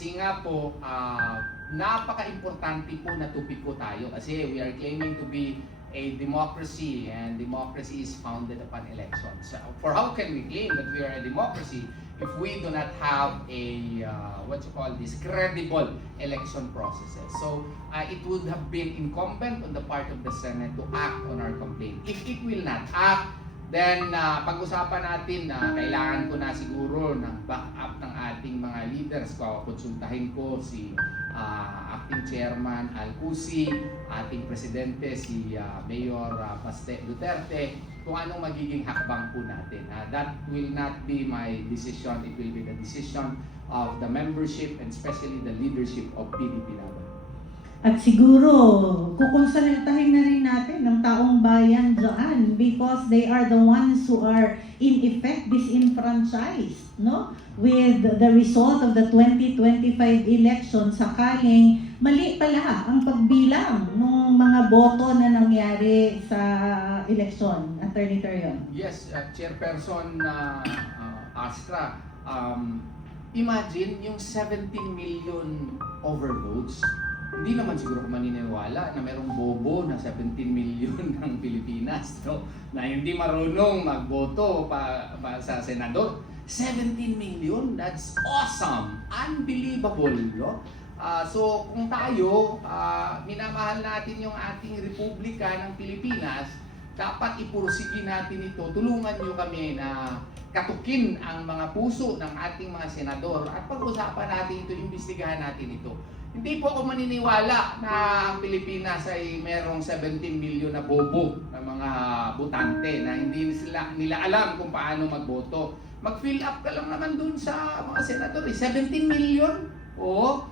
Kasi nga po, napaka-importante po na topic po tayo kasi we are claiming to be a democracy, and democracy is founded upon elections. For how can we claim that we are a democracy if we do not have a credible election processes? So it would have been incumbent on the part of the Senate to act on our complaint. If it will not act, then pag-usapan natin na kailangan ko na siguro ng backup ng ating mga leaders. Konsultahin ko si Acting Chairman Alcusi, ating Presidente si Mayor Baste Duterte, kung anong magiging hakbang po natin. That will not be my decision, it will be the decision of the membership and especially the leadership of PDP Laban. At siguro, kukonsultahin na rin natin ng taong bayan dyan because they are the ones who are in effect disenfranchised, no? With the result of the 2025 election, sakaling mali pala ang pagbilang ng mga boto na nangyari sa election, Attorney Torion. Yes, Chairperson Astra, imagine yung 17 million overvotes. Hindi naman siguro ko maniniwala na merong bobo na 17 million ng Pilipinas, no? Na hindi marunong magboto pa sa senador. 17 million, that's awesome, unbelievable, no? So kung tayo minamahal natin yung ating Republika ng Pilipinas, dapat ipursige natin ito. Tulungan nyo kami na katukin ang mga puso ng ating mga senador at pag-usapan natin ito, imbestigahan natin ito. Hindi po ako maniniwala na ang Pilipinas ay merong 17 million na bobo na mga botante na hindi nila alam kung paano magboto. Mag-fill up ka lang naman dun sa mga senador. 17 million? Oo,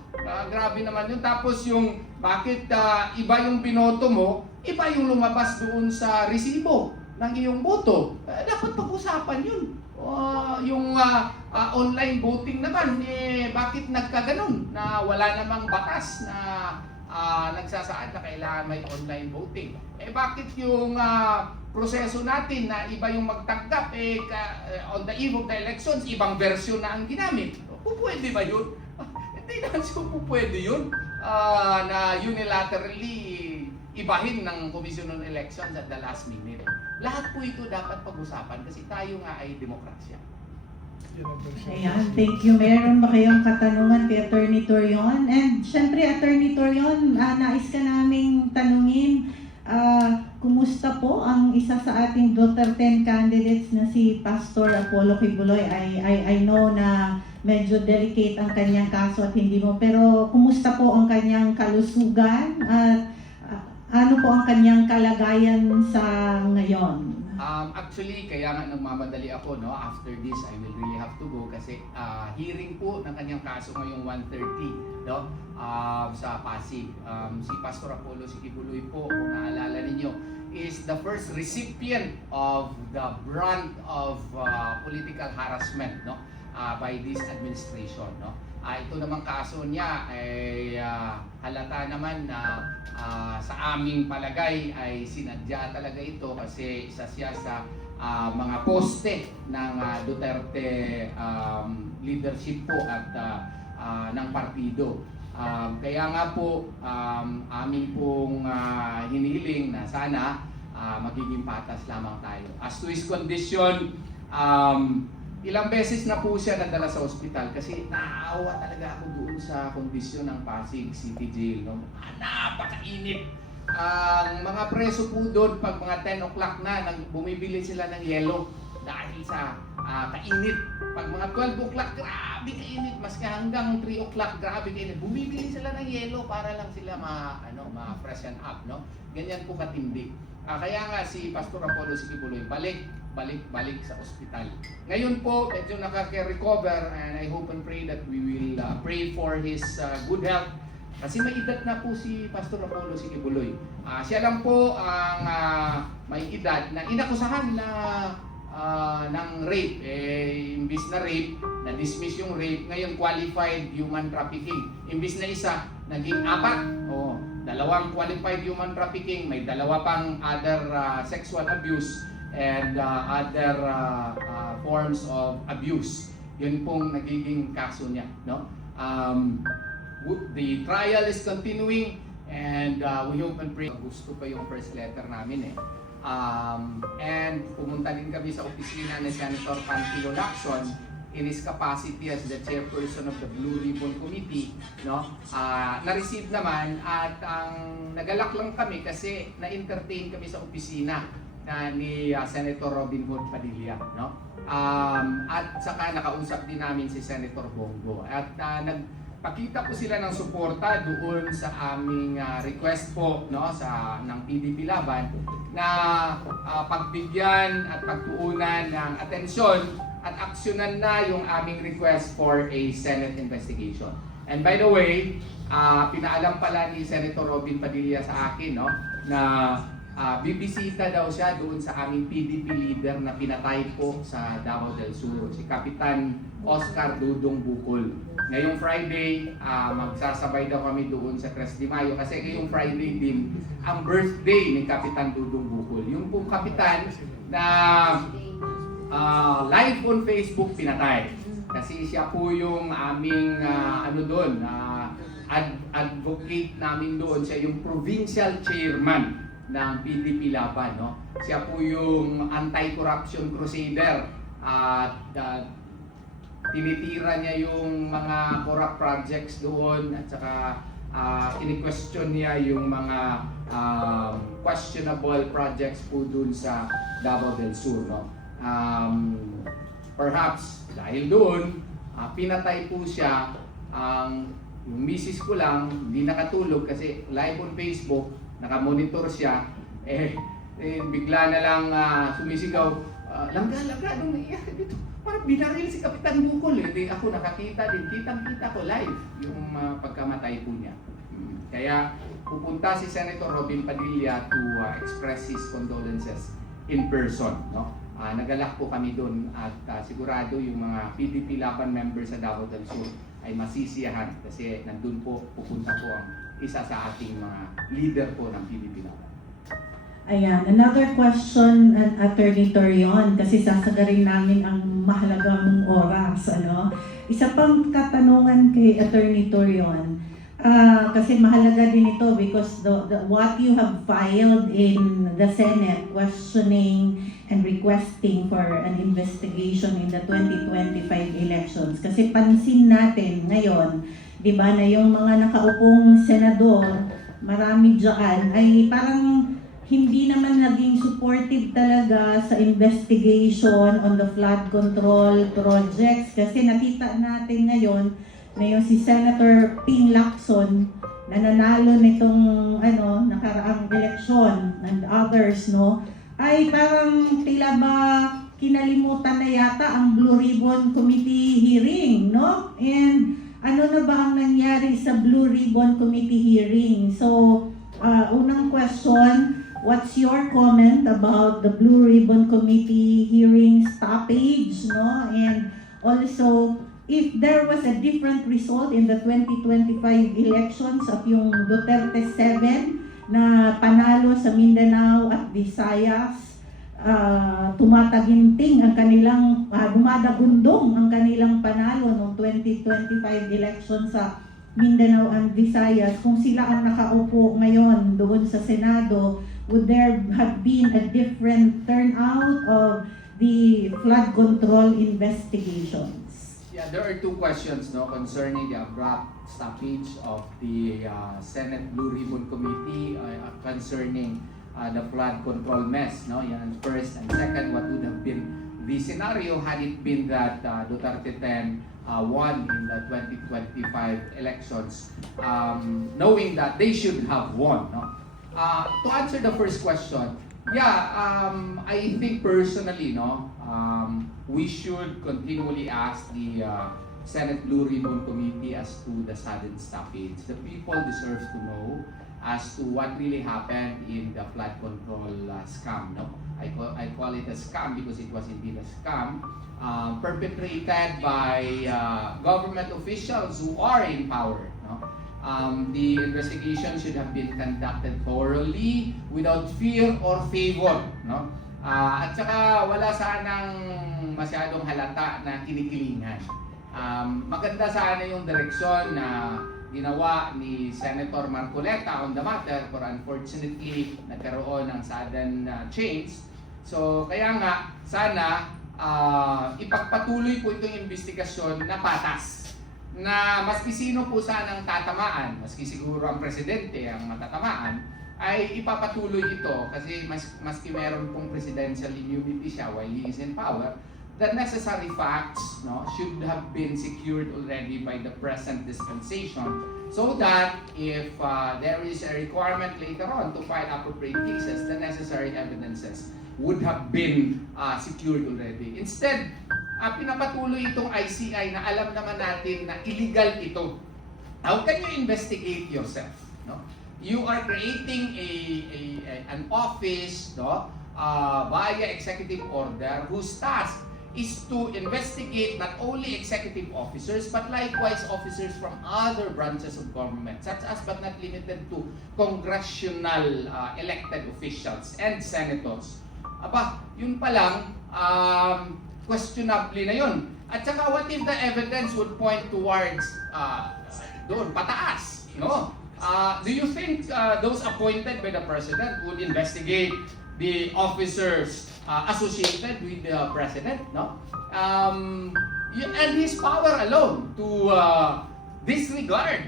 grabe naman yun. Tapos yung bakit iba yung binoto mo, iba yung lumabas doon sa resibo ng iyong boto. Dapat pag-usapan yun. Yung online voting naman, bakit nagkaganon na wala namang batas na nagsasaad na kailangan may online voting? Bakit yung proseso natin na iba yung magtanggap, on the eve of the elections, ibang version na ang ginamit? Pupwede ba yun? Hindi naman siya pupwede yun na unilaterally ibahin ng Commission on Elections at the last minute. Lahat po ito dapat pag-usapan kasi tayo nga ay demokrasya. Ayan, thank you. Meron ba kayong katanungan kay Attorney Torion? And syempre, Attorney Torion, nais ka naming tanungin, kumusta po ang isa sa ating Duterte candidates na si Pastor Apollo Kibuloy? I know na medyo delicate ang kanyang kaso at hindi mo, pero kumusta po ang kanyang kalusugan at ano po ang kanyang kalagayan sa ngayon? Actually, kaya nga nagmamadali ako, no? After this, I will really have to go kasi hearing po ng kanyang kaso ngayong 1:30, no? Sa Pasig. Si Pastor Apollo Kibuloy po, kung naalala ninyo, is the first recipient of the brunt of political harassment, no? By this administration, no? Ito namang kaso niya ay halata naman na sa aming palagay ay sinadya talaga ito kasi isa siya sa mga poste ng Duterte leadership po at ng partido. Kaya nga po amin pong hinihiling na sana magiging patas lamang tayo. As to his condition, ilang beses na po siya nadala sa ospital kasi naaawa talaga ako doon sa kondisyon ng Pasig City Jail. No? Napakainit. Ang mga preso po doon pag mga 10 o'clock na, bumibili sila ng yelo dahil sa kainit. Pag mga 12 o'clock, grabe kainit. Maski hanggang 3 o'clock, grabe kainit. Bumibili sila ng yelo para lang sila ma-freshen up. No? Ganyan po katindi. Kaya nga si Pastor Apollo Kibuloy balik sa ospital. Ngayon po, medyo nakaka-recover and I hope and pray that we will pray for his good health. Kasi may edad na po si Pastor Apollo Kibuloy. Siya lang po ang may edad na inakusahan na ng rape. Imbis na rape, na-dismiss yung rape, ngayon qualified human trafficking. Imbis na isa, naging 4. Dalawang qualified human trafficking, may dalawa pang other sexual abuse and other forms of abuse. Yun pong nagiging kaso niya, no? The trial is continuing and we hope and pray. Gusto pa yung first letter namin eh. And pumunta din kami sa opisina ni Senator Panfilo Lacson in his capacity as the chairperson of the Blue Ribbon Committee, no? Na-receive naman at ang nagalak lang kami kasi na-entertain kami sa opisina ni Senator Robin Hood Padilla, no? At saka nakausap din namin si Senator Bongo at nagpakita po sila ng suporta doon sa aming request po, no, ng PDP Laban na pagbigyan at pagtuunan ng atensyon at aksyonan na yung aming request for a Senate investigation. And by the way, pinaalam pala ni Senator Robin Padilla sa akin, no, na bibisita daw siya doon sa aming PDP leader na pinatay po sa Davao del Sur, si Kapitan Oscar Dudong Bukol. Ngayong Friday, magsasabay daw kami doon sa 3 de Mayo kasi ngayong Friday din ang birthday ni Kapitan Dudong Bukol. Yung pong kapitan na live on Facebook pinatay. Kasi siya po yung aming advocate namin doon. Siya yung provincial chairman ng PDP Laban, no? Siya po yung anti-corruption crusader at tinitira niya yung mga corrupt projects doon at saka ini-question niya yung mga questionable projects po doon sa Davao del Sur, no? Perhaps dahil doon pinatay po siya. Yung misis ko lang hindi nakatulog kasi live on Facebook nakamonitor siya, bigla na lang sumisigaw, langga, nung iyak dito, parang binaril si Kapitan Bukol. Ako nakakita din, kitang-kita ko live yung pagkamatay po niya. Kaya pupunta si Senator Robin Padilla to express his condolences in person, no? Nagalak po kami doon at sigurado yung mga PDP Laban members sa Davao del Sur ay masisiyahan kasi nandun po, pupunta po ang isa sa ating mga leader po ng PDP Laban. Ayan, another question, Attorney Torion, kasi sasagarin namin ang mahalagang oras, ano? Isa pang katanungan kay Attorney Torion, kasi mahalaga din ito because what you have filed in the Senate questioning and requesting for an investigation in the 2025 elections. Kasi pansin natin ngayon, di ba, na yung mga nakaupong senador, marami dyan, ay parang hindi naman naging supportive talaga sa investigation on the flood control projects. Kasi nakita natin ngayon na yung si Senator Ping Lacson na nanalo nitong nakaraang eleksyon and others, no, ay parang tila ba kinalimutan na yata ang Blue Ribbon Committee hearing, no? And ano na ba ang nangyari sa Blue Ribbon Committee hearing? So, unang question, what's your comment about the Blue Ribbon Committee hearing stoppage, no? And also, if there was a different result in the 2025 elections at yung Duterte 7 na panalo sa Mindanao at Visayas, tumataginting ang kanilang, dumadagundong ang kanilang panalo noong 2025 election sa Mindanao and Visayas. Kung sila ang nakaupo ngayon doon sa Senado, would there have been a different turnout of the flood control investigations? Yeah, there are two questions, no, concerning the abrupt stoppage of the Senate Blue Ribbon Committee concerning the flood control mess, no? Yan first, and second, what would have been the scenario had it been that Duterte 10 won in the 2025 elections, knowing that they should have won, no? To answer the first question, yeah, I think personally, no, we should continually ask the Senate Blue Ribbon Committee as to the sudden stoppage. The people deserve to know as to what really happened in the flood control scam. No? I call it a scam because it was indeed a scam perpetrated by government officials who are in power. No? The investigation should have been conducted thoroughly, without fear or favor. No? At saka wala sanang masyadong halata na kinikilingan. Maganda sana yung direksyon na ginawa ni Senator Marcoleta on the matter, but unfortunately nagkaroon ng sudden change. So kaya nga sana ipagpatuloy po itong investigasyon na patas, na maski sino po sanang tatamaan, maski siguro ang presidente ang matatamaan, ay ipapatuloy ito kasi maski meron pong presidential immunity siya while he is in power, the necessary facts should have been secured already by the present dispensation, so that if there is a requirement later on to file appropriate cases, the necessary evidences would have been secured already. Instead, pinapatuloy itong ICI na alam naman natin na illegal ito. How can you investigate yourself? No? You are creating an office via executive order whose task is to investigate not only executive officers but likewise officers from other branches of government, such as but not limited to congressional elected officials and senators. Aba, yun pa lang, questionably na yun. At saka what if the evidence would point towards doon, pataas, no? Do you think those appointed by the president would investigate the officers associated with the president, no? And his power alone to disregard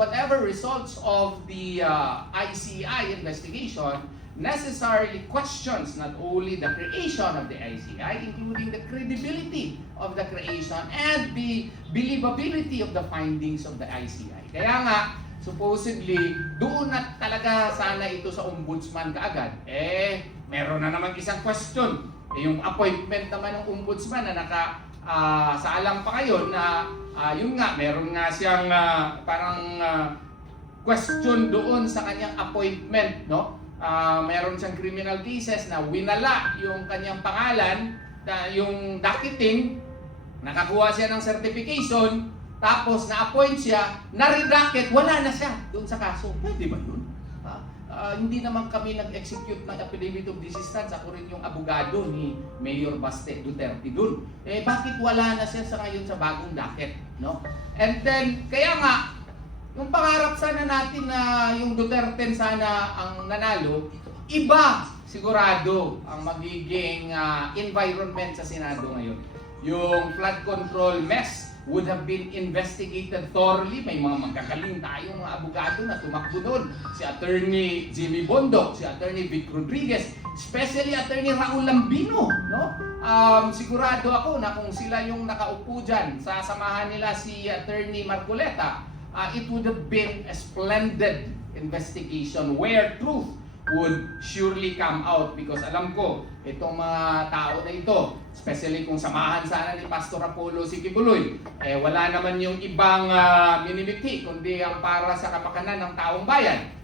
whatever results of the ICI investigation necessarily questions not only the creation of the ICI, including the credibility of the creation and the believability of the findings of the ICI. Kaya nga, supposedly, doon na talaga sana ito sa ombudsman kaagad. Meron na namang isang question. Yung appointment naman ng ombudsman na saalang pa ngayon na yun nga, meron nga siyang question doon sa kanyang appointment, no? Meron siyang criminal cases na winala yung kanyang pangalan, yung docketing, nakakuha siya ng certification, tapos na-appoint siya, na-redact, wala na siya doon sa kaso. Pwede ba yun? Hindi naman kami nag-execute ng affidavit of desistance. Ako rin yung abogado ni Mayor Baste Duterte doon. Bakit wala na siya sa ngayon sa bagong docket? No? And then, kaya nga, yung pangarap sana natin na yung Duterte sana ang nanalo, iba sigurado ang magiging environment sa Senado ngayon. Yung flood control mess would have been investigated thoroughly. May mga magkakaling tayong mga abogado na tumakbo doon. Si Attorney Jimmy Bondoc, si Attorney Vic Rodriguez, especially Attorney Raul Lambino. No? Sigurado ako na kung sila yung nakaupo dyan, sasamahan nila si Attorney Marcoleta, it would have been a splendid investigation where truth would surely come out, because alam ko, itong mga tao na ito, especially kung samahan sana ni Pastor Apollo si Kibuloy, wala naman yung ibang minimithi, kundi ang para sa kapakanan ng taong bayan.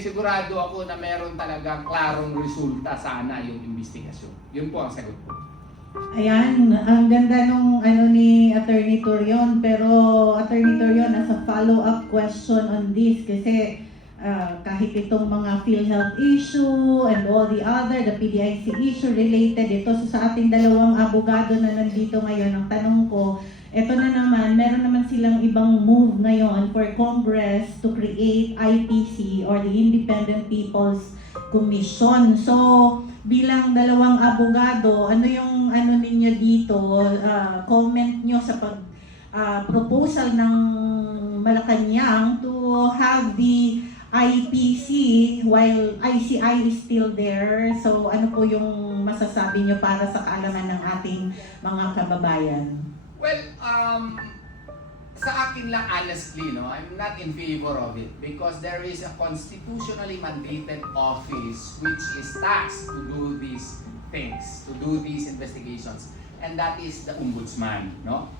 Sigurado ako na meron talagang klarong resulta sana yung investigasyon. Yun po ang sagot ko. Ayan, ang ganda nung ni Attorney Torion, pero Attorney Torion, as a follow-up question on this, kasi kahit itong mga PhilHealth issue and all the other, the PDIC issue related ito sa ating dalawang abogado na nandito ngayon, ang tanong ko, ito na naman, meron naman silang ibang move ngayon for Congress to create IPC or the Independent People's Commission. So, bilang dalawang abogado, ano yung ninyo dito, comment nyo sa proposal ng Malacanang to have the IPC while ICI is still there. So ano po yung masasabi nyo para sa kaalaman ng ating mga kababayan? Well, sa akin lang honestly, I'm not in favor of it because there is a constitutionally mandated office which is tasked to do these things, to do these investigations, and that is the Ombudsman, no?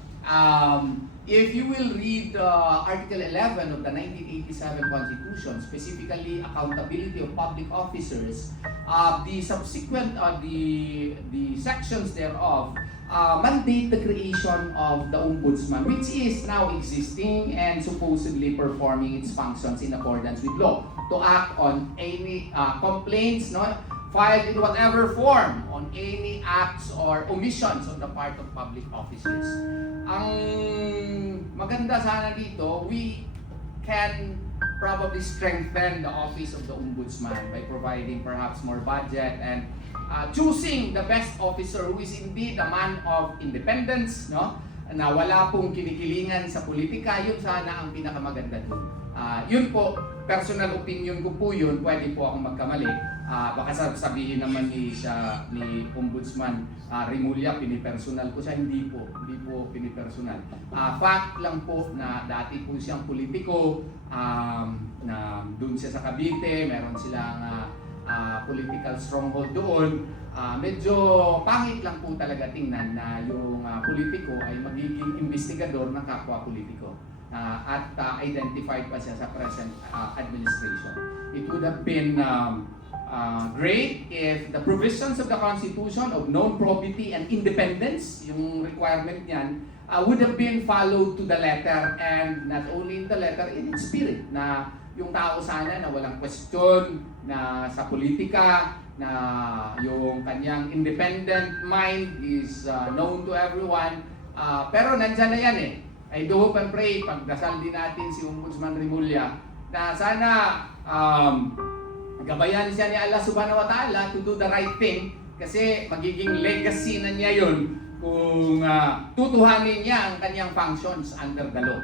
If you will read Article 11 of the 1987 Constitution, specifically accountability of public officers, the subsequent the sections thereof mandate the creation of the Ombudsman, which is now existing and supposedly performing its functions in accordance with law to act on any complaints filed in whatever form on any acts or omissions on the part of public officers. Ang maganda sana dito, we can probably strengthen the office of the Ombudsman by providing perhaps more budget and choosing the best officer who is indeed a man of independence, no? Na wala pong kinikilingan sa politika, yun sana ang pinakamaganda doon. Yun po, personal opinion ko po yun, pwede po akong magkamali. Baka sabihin naman ni Ombudsman Remulla, pinipersonal ko siya, hindi po pinipersonal. Fact lang po na dati po siyang politiko, na doon siya sa Cavite, meron silang political stronghold doon. Medyo pangit lang po talaga tingnan na yung politiko ay magiging investigador ng kapwa politiko. At identified pa siya sa present administration. It would have been great if the provisions of the Constitution of known probity and independence, yung requirement niyan, would have been followed to the letter, and not only in the letter, in its spirit, na yung tao sana na walang question na sa politika, na yung kanyang independent mind is known to everyone. Pero nandyan na yan eh. I do hope and pray, pagdasal din natin si Ombudsman Remulla, na sana gabayan siya ni Allah Subhanahu wa Ta'ala to do the right thing, kasi magiging legacy na niya yun kung tutuhanin niya ang kanyang functions under the law.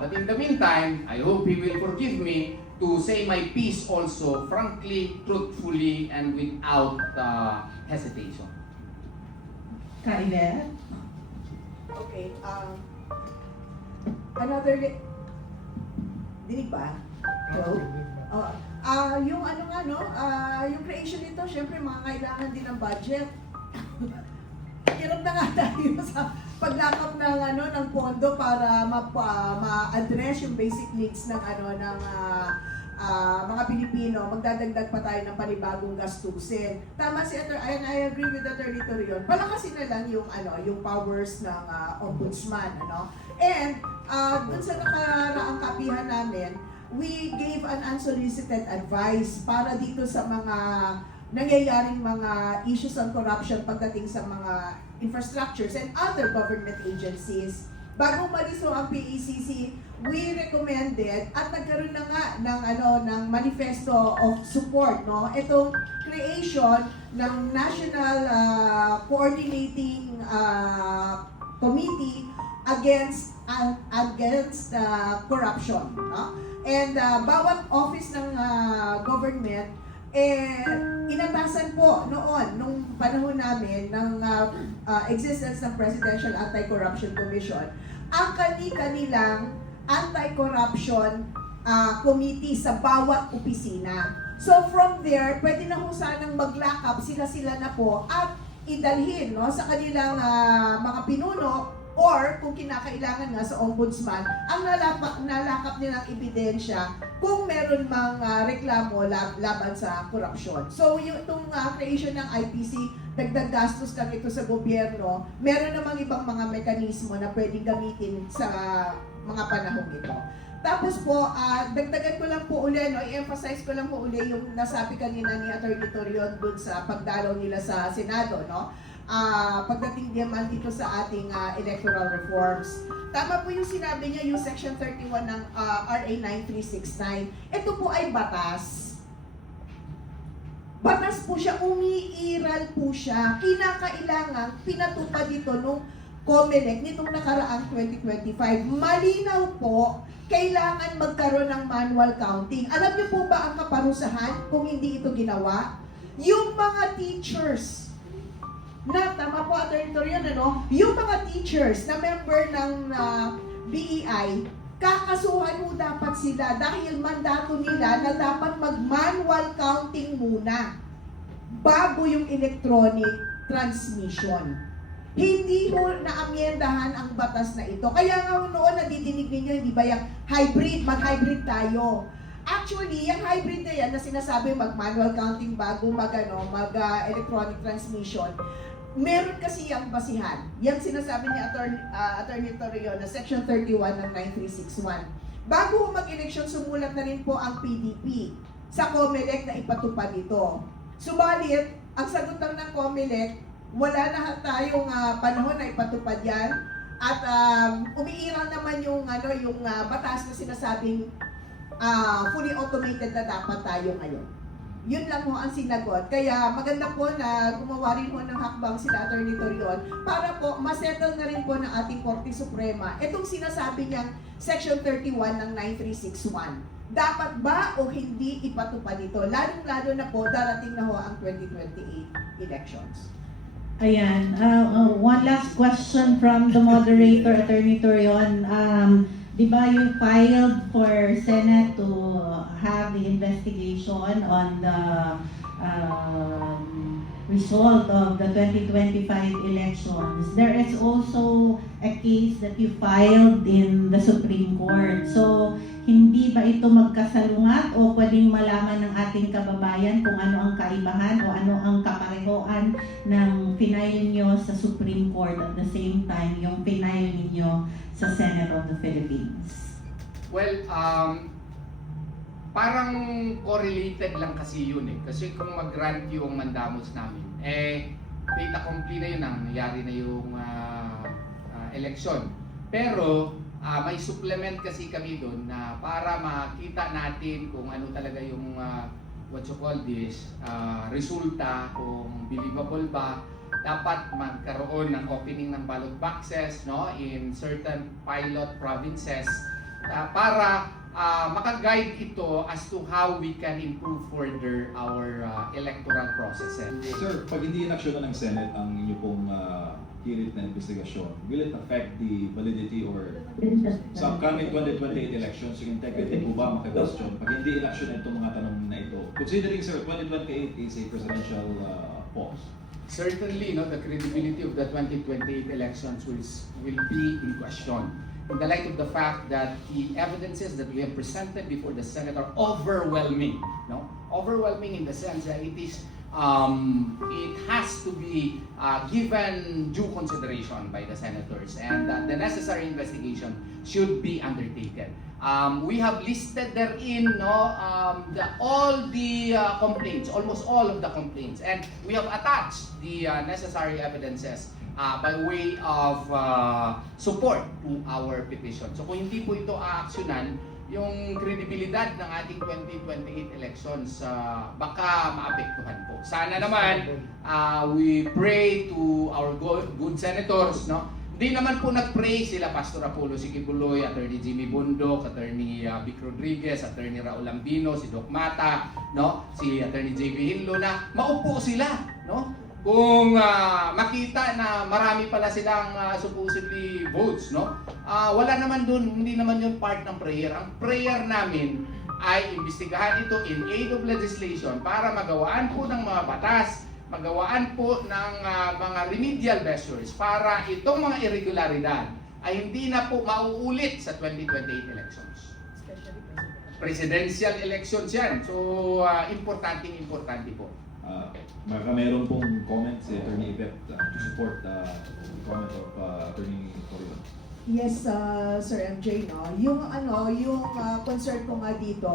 But in the meantime, I hope he will forgive me to say my piece also frankly, truthfully, and without hesitation. Kailan? Okay, dinig ba? Hello? Yung ano nga, no? Yung creation nito, syempre mga kailangan din ng budget. Hirap na nga tayo sa paglakap ng ng pondo para ma-address yung basic needs ng mga Pilipino. Magdadagdag pa tayo ng panibagong gastusin. Tama si I agree with Attorney Torion. Palakasin na lang yung yung powers ng ombudsman, And dun sa nakaraang kapihan namin, we gave an unsolicited advice para dito sa mga nangyayaring mga issues on corruption pagdating sa mga infrastructures and other government agencies. Bago umalis ang PACC, we recommended at nagkaroon na nga ng manifesto of support, no? Itong creation ng National Coordinating Committee against corruption, no? And bawat office ng government inatasan po noon, nung panahon namin ng existence ng Presidential Anti-Corruption Commission, ang kani-kanilang anti-corruption committee sa bawat opisina. So from there, pwede na kung sanang mag-lock up sila na po at idalhin, no, sa kanilang mga pinuno, or kung kinakailangan nga sa ombudsman, ang nalakap nilang ebidensya kung meron mang reklamo laban sa korupsyon. So itong creation ng IPC, dagdag gastos lang ito sa gobyerno, meron namang ibang mga mekanismo na pwedeng gamitin sa mga panahong ito. Tapos po, dagdagan ko lang po uli, i-emphasize ko lang po uli yung nasabi kanina ni Attorney Torion dun sa pagdalaw nila sa Senado, no? Pagdating naman dito sa ating electoral reforms. Tama po yung sinabi niya, yung Section 31 ng RA 9369. Ito po ay batas. Batas po siya, umiiral po siya. Kinakailangan pinatupad dito nung COMELEC nitong nakaraang 2025. Malinaw po, kailangan magkaroon ng manual counting. Alam niyo po ba ang kaparusahan kung hindi ito ginawa? Yung mga teachers na, tama po Attorney Torion, yung mga teachers na member ng BEI, kakasuhan mo dapat sila dahil mandato nila na dapat mag-manual counting muna bago yung electronic transmission. Hindi mo naamyendahan ang batas na ito. Kaya nga noon nadidinig ninyo, hindi ba yung hybrid, mag-hybrid tayo. Actually, yung hybrid na yan na sinasabi mag-manual counting bago mag-electronic transmission, meron kasi yung basihan. Yung sinasabi ni Attorney Torion na Section 31 ng 9361. Bago mag-eleksyon, sumulat na rin po ang PDP sa COMELEC na ipatupad ito. Subalit, ang sagot lang ng COMELEC, wala na tayong panahon na ipatupad yan. At umiiral naman yung batas na sinasabing fully automated na dapat tayo ngayon. Yun lang ho ang sinagot. Kaya maganda po na gumawa rin ho ng hakbang sila Atty. Torion para po masettle na rin po ng ating Korte Suprema itong sinasabi niyang Section 31 ng 9361. Dapat ba o hindi ipatupad ito? Lalong-lalo na po darating na ho ang 2028 elections. Ayan, one last question from the moderator, Attorney Torion. Di ba you filed for Senate to have the investigation on the result of the 2025 elections? There is also a case that you filed in the Supreme Court. So, hindi ba ito magkasalungat o pwedeng malaman ng ating kababayan kung ano ang kaibahan o ano ang kaparehoan ng final nyo sa Supreme Court at the same time yung final ninyo sa Senate of the Philippines? Well, parang correlated lang kasi yun eh. Kasi kung mag-grant yung mandamos namin, fait accompli na yun, nangyari na yung election. Pero, may supplement kasi kami doon na para makita natin kung ano talaga yung what you call this, resulta, kung believable ba. Dapat magkaroon ng opening ng ballot boxes, no, in certain pilot provinces para maka-guide ito as to how we can improve further our electoral processes. Sir, pag hindi inaksyonan ng Senate ang inyo pong hirit na investigasyon, will it affect the validity or sa upcoming 2028 elections, yung integrity po ba makagastyon pag hindi inaksyonan itong mga tanong na ito? Considering, sir, 2028 is a presidential pause. Certainly, no, the credibility of the 2028 elections will be in question. In the light of the fact that the evidences that we have presented before the Senate are overwhelming, no? Overwhelming in the sense that it has to be given due consideration by the senators, and the necessary investigation should be undertaken. We have listed therein, no, all the complaints, almost all of the complaints, and we have attached the necessary evidences by way of support to our petition. So kung hindi po ito aaksyonan, yung kredibilidad ng ating 2028 elections baka maapektuhan po. Sana naman we pray to our good senators, no? Hindi naman po nag-pray sila Pastor Apollo Sikibuloy, Attorney Jimmy Bundok, Attorney Vic Rodriguez, Attorney Raul Ambino, si Doc Mata, no? Si Attorney JV Hinlo na maupo sila, no? Kung makita na marami pala silang supposedly votes, no? Wala naman dun, hindi naman yun part ng prayer. Ang prayer namin ay imbestigahan ito in aid of legislation para magawaan po ng mga batas, magawaan po ng mga remedial measures para itong mga irregularidad ay hindi na po mauulit sa 2028 elections. Especially Presidential elections yan. So, importante po. Baka meron pong comment si Attorney Yvette to support the comment of Attorney Torion. Yes, Sir MJ, no. Yung concern ko nga dito,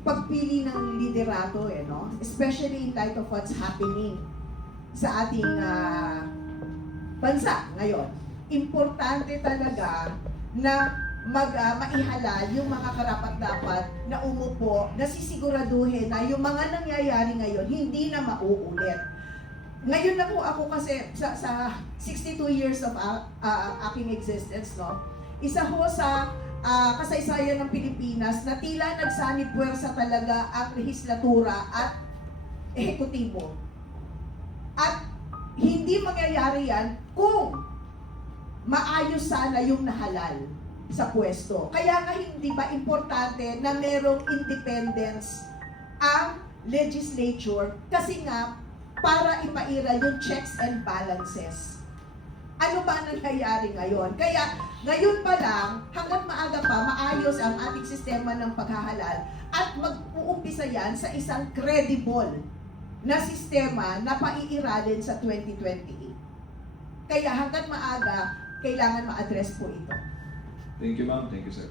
pagpili ng liderato, no, especially in light of what's happening sa ating bansa ngayon. Importante talaga na maihalal yung mga karapat-dapat na umupo, na sisiguraduhin na yung mga nangyayari ngayon hindi na mauulit. Ngayon na po ako kasi sa 62 years of aking existence, no, isa ho sa kasaysayan ng Pilipinas na tila nagsanib puwersa talaga ang lehislatura at ehekutibo. At hindi mangyayari yan kung maayos sana yung nahalal sa pwesto. Kaya nga hindi ba importante na merong independence ang legislature kasi nga para ipairal yung checks and balances. Ano ba nangyayari ngayon? Kaya ngayon pa lang, hanggat maaga pa, maayos ang ating sistema ng paghahalal at mag-uumpisa yan sa isang credible na sistema na paiiralin sa 2028. Kaya hanggat maaga, kailangan ma-address po ito. Thank you, ma'am. Thank you, sir.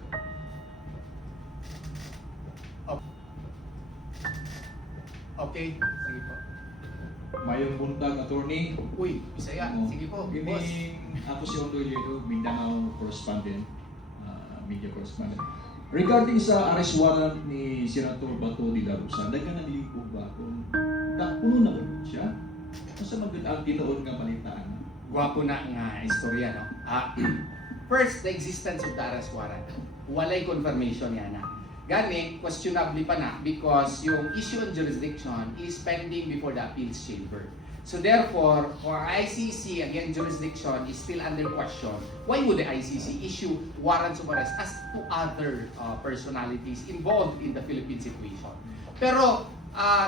Okay, sige po. Mayong buntag, attorney. Uy, Bisaya. Oo. Sige po, Kini, boss. ako si Ondo Iliedo, Mindanao correspondent, media correspondent. Regarding sa arrest warrant ni Senator Bato de la Rosa, dagan na niligo ba kung puno na ba siya? Masa ang tinoon nga balitaan? Gwapo na nga istorya, no? First, the existence of the arrest warrant. Walay confirmation yan na. Gani, questionably pa na because yung issue on jurisdiction is pending before the appeals chamber. So therefore, for ICC, again, jurisdiction is still under question. Why would the ICC issue warrants of arrest as to other personalities involved in the Philippine situation? Pero,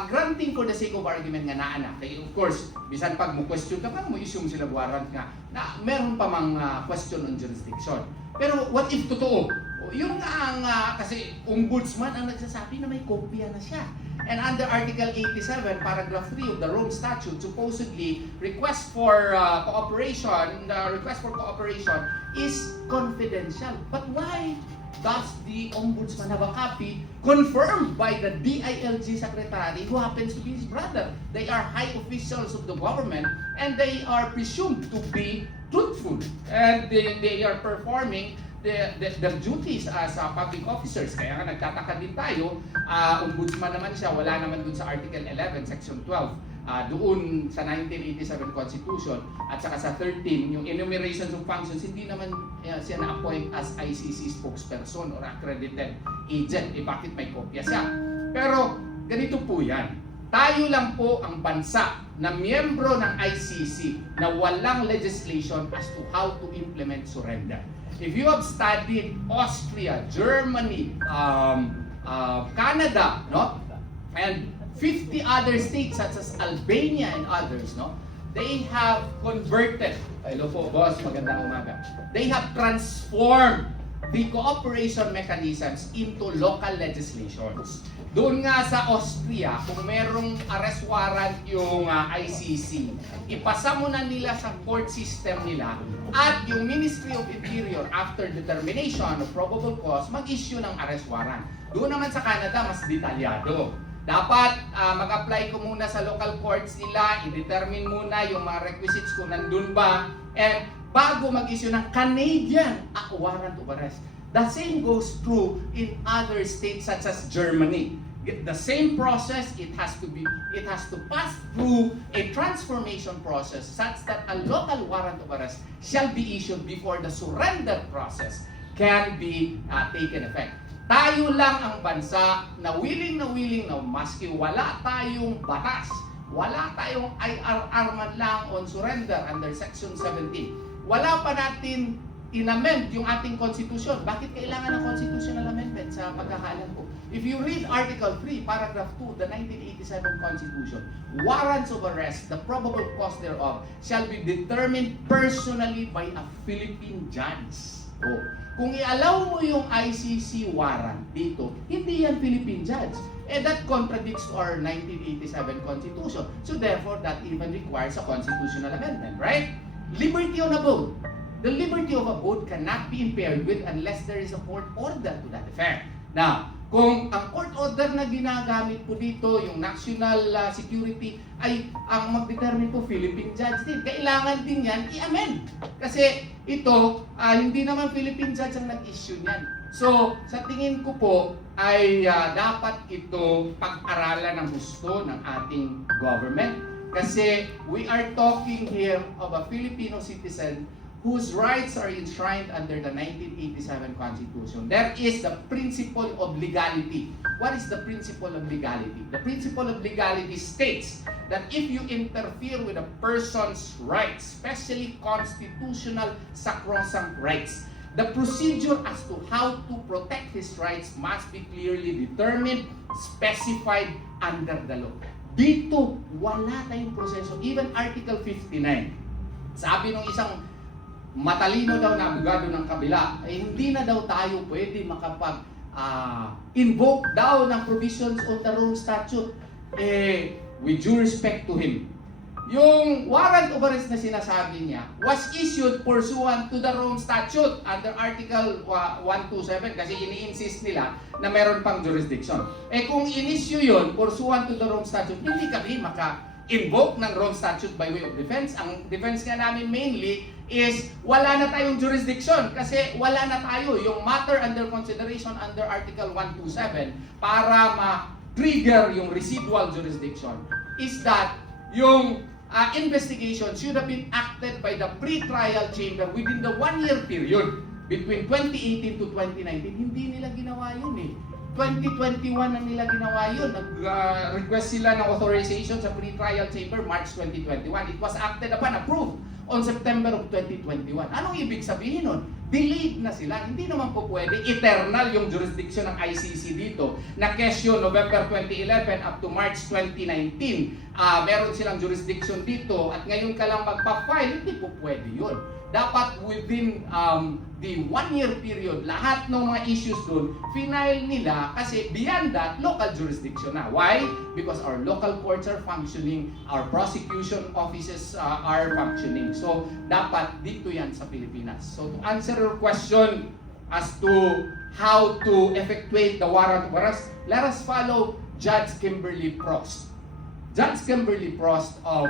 granting for the sake of argument nga naa na, kaya of course, bisan pag mo question ka, paano mo issue sila warrant nga na meron pa mang question on jurisdiction. Pero what if totoo? Yung ang kasi ombudsman ang nagsasabi na may kopya na siya. And under Article 87, Paragraph 3 of the Rome Statute, supposedly request for cooperation, the request for cooperation is confidential. But why does the ombudsman have a copy confirmed by the DILG secretary who happens to be his brother? They are high officials of the government and they are presumed to be truthful and they are performing their duties as public officers. Kaya nga nagtataka din tayo, ombudsman naman siya, wala naman dun sa Article 11, Section 12, doon sa 1987 Constitution, at saka sa 13, yung enumerations of functions, hindi naman siya na-appoint as ICC spokesperson or accredited agent. Bakit may kopya siya? Pero ganito po yan. Tayo lang po ang bansa na miyembro ng ICC na walang legislation as to how to implement surrender. If you have studied Austria, Germany, Canada, no, and 50 other states such as Albania and others, no, they have converted. Hello po, boss. Magandang umaga. They have transformed the cooperation mechanisms into local legislations. Doon nga sa Austria, kung merong arrest warrant yung ICC, ipasa mo na nila sa court system nila at yung Ministry of Interior, after determination of probable cause, mag-issue ng arrest warrant. Doon naman sa Canada, mas detalyado. Dapat mag-apply ko muna sa local courts nila, i-determine muna yung mga requisites kung nandun ba, and bago mag-issue ng Canadian warrant of arrest. The same goes true in other states such as Germany. The same process, it has to pass through a transformation process such that a local warrant of arrest shall be issued before the surrender process can be taken effect. Tayo lang ang bansa na willing na maski wala tayong batas, wala tayong IRR man lang on surrender under Section 17. Wala pa natin inamend yung ating konstitusyon. Bakit kailangan ng constitutional amendment sa pagkakaalam ko? If you read Article 3, Paragraph 2, the 1987 Constitution, warrants of arrest, the probable cause thereof, shall be determined personally by a Philippine judge. Kung i-allow mo yung ICC warrant dito, hindi yan Philippine judge. That contradicts our 1987 Constitution. So therefore, that even requires a constitutional amendment, right? Liberty on abode. The liberty of abode cannot be impaired with unless there is a court order to that effect. Now, kung ang court order na ginagamit po dito, yung national security, ay ang mag-determine po Philippine judge din. Kailangan din yan i-amend. Kasi ito, hindi naman Philippine judge ang nag-issue niyan. So, sa tingin ko po, ay dapat ito pag-aralan ng gusto ng ating government. Kasi we are talking here of a Filipino citizen whose rights are enshrined under the 1987 Constitution. There is the principle of legality. What is the principle of legality? The principle of legality states that if you interfere with a person's rights, especially constitutional sacrosanct rights, the procedure as to how to protect his rights must be clearly determined, specified under the law. Dito, wala tayong proseso. Even Article 59, sabi ng isang matalino daw na abogado ng kabila, ay hindi na daw tayo pwede makapag-invoke daw ng provisions of the Rome Statute. With due respect to him, yung warrant of arrest na sinasabi niya was issued pursuant to the Rome Statute under Article 127 kasi ini-insist nila na meron pang jurisdiction. Eh kung in-issue yun pursuant to the Rome Statute, hindi kami maka-invoke ng Rome Statute by way of defense. Ang defense nga namin mainly is wala na tayong jurisdiction kasi wala na tayo yung matter under consideration under Article 127 para ma-trigger yung residual jurisdiction is that yung investigation should have been acted by the pre-trial chamber within the 1-year period between 2018 to 2019. Hindi nila ginawa yun eh. 2021 na nila ginawa yun. Nag-request sila ng authorization sa pre-trial chamber March 2021. It was acted upon, approved on September of 2021. Anong ibig sabihin nun? Delayed na sila. Hindi naman po pwede eternal yung jurisdiction ng ICC dito na kesyo November 2011 up to March 2019. Meron silang jurisdiction dito at ngayon ka lang magpa-file, hindi po pwede yun. Dapat within the 1-year period, lahat ng mga issues doon, final nila kasi beyond that, local jurisdiction na. Why? Because our local courts are functioning, our prosecution offices are functioning. So, dapat dito yan sa Pilipinas. So, to answer your question as to how to effectuate the warrant of arrest, let us follow Judge Kimberly Prost. Judge Kimberly Prost of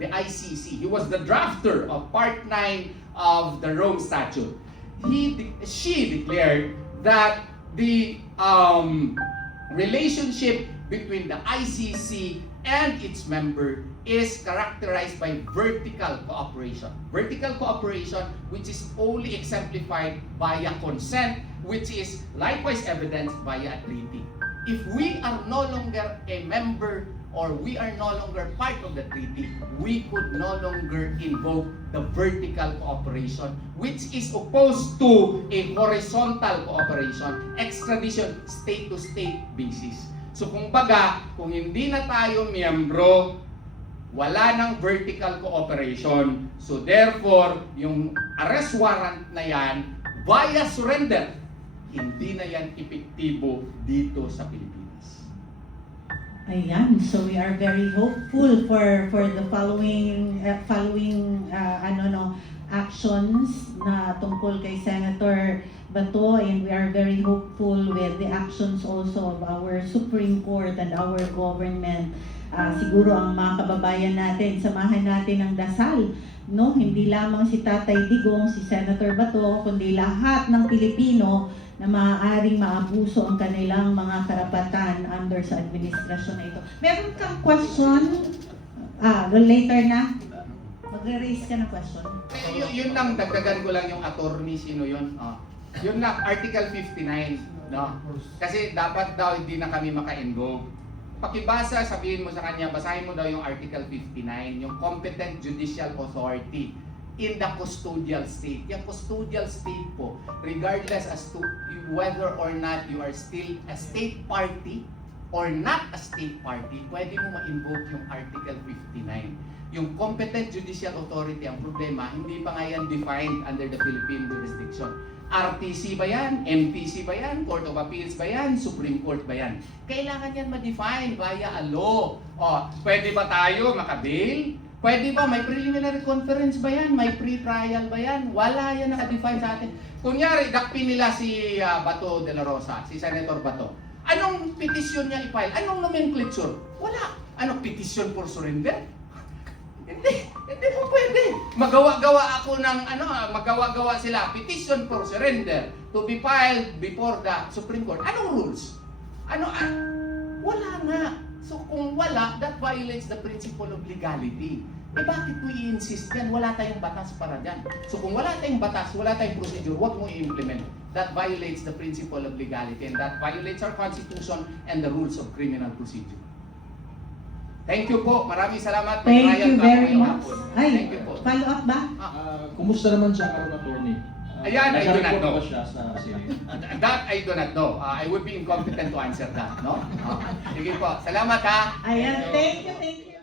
the ICC. He was the drafter of Part 9 of the Rome Statute. She declared that the relationship between the ICC and its member is characterized by vertical cooperation. Vertical cooperation which is only exemplified via consent, which is likewise evidenced via a treaty. If we are no longer a member or we are no longer part of the treaty, we could no longer invoke the vertical cooperation, which is opposed to a horizontal cooperation, extradition, state-to-state basis. So kung baga, kung hindi na tayo miyembro, wala ng vertical cooperation. So therefore, yung arrest warrant na yan, via surrender, hindi na yan epektibo dito sa Pilipinas. Ayan, so we are very hopeful for the following actions na tungkol kay Senator Bato, and we are very hopeful with the actions also of our Supreme Court and our government. Siguro ang mga kababayan natin, samahan natin ng dasal, no? Hindi lamang si Tatay Digong, si Senator Bato, kundi lahat ng Pilipino na maaaring maabuso ang kanilang mga karapatan under sa administrasyon na ito. Meron kang question? Later na? Magre-raise ka ng question? Yun lang, dagdagan ko lang yung attorney, sino yun? Yun lang, Article 59, no? Kasi dapat daw hindi na kami maka-invoke. Pakibasa, sabihin mo sa kanya, basahin mo daw yung Article 59, yung competent judicial authority in the custodial state. Yung custodial state po, regardless as to whether or not you are still a state party or not a state party, pwede mo ma-invoke yung Article 59. Yung competent judicial authority, ang problema, hindi pa nga yan defined under the Philippine jurisdiction. RTC ba yan? MTC ba yan? Court of Appeals ba yan? Supreme Court ba yan? Kailangan yan ma-define via a law. Pwede ba tayo makabail? Pwede ba? May preliminary conference ba yan? May pre-trial ba yan? Wala yan naka-define sa atin. Kunyari, dakpin nila si Bato de la Rosa, si Senator Bato. Anong petisyon niya i-file? Anong nomenclature? Wala. Anong petition for surrender? Hindi po pwede. Magawa-gawa ako ng magawa-gawa sila. Petition for surrender to be filed before the Supreme Court. Anong rules? Wala nga. So kung wala, that violates the principle of legality. Bakit mo i-insist yan? Wala tayong batas para dyan. So kung wala tayong batas, wala tayong procedure, huwag mo i-implement. That violates the principle of legality and that violates our Constitution and the rules of criminal procedure. Thank you po. Maraming salamat. Thank you very much. Thank you po. Follow up ba? Kumusta naman siya karon, attorney? Ayan, I do not know. Nag-report ba siya sa Senate? That I do not know. I would be incompetent to answer that, no? Sige po. Salamat ha. Ayan, thank you.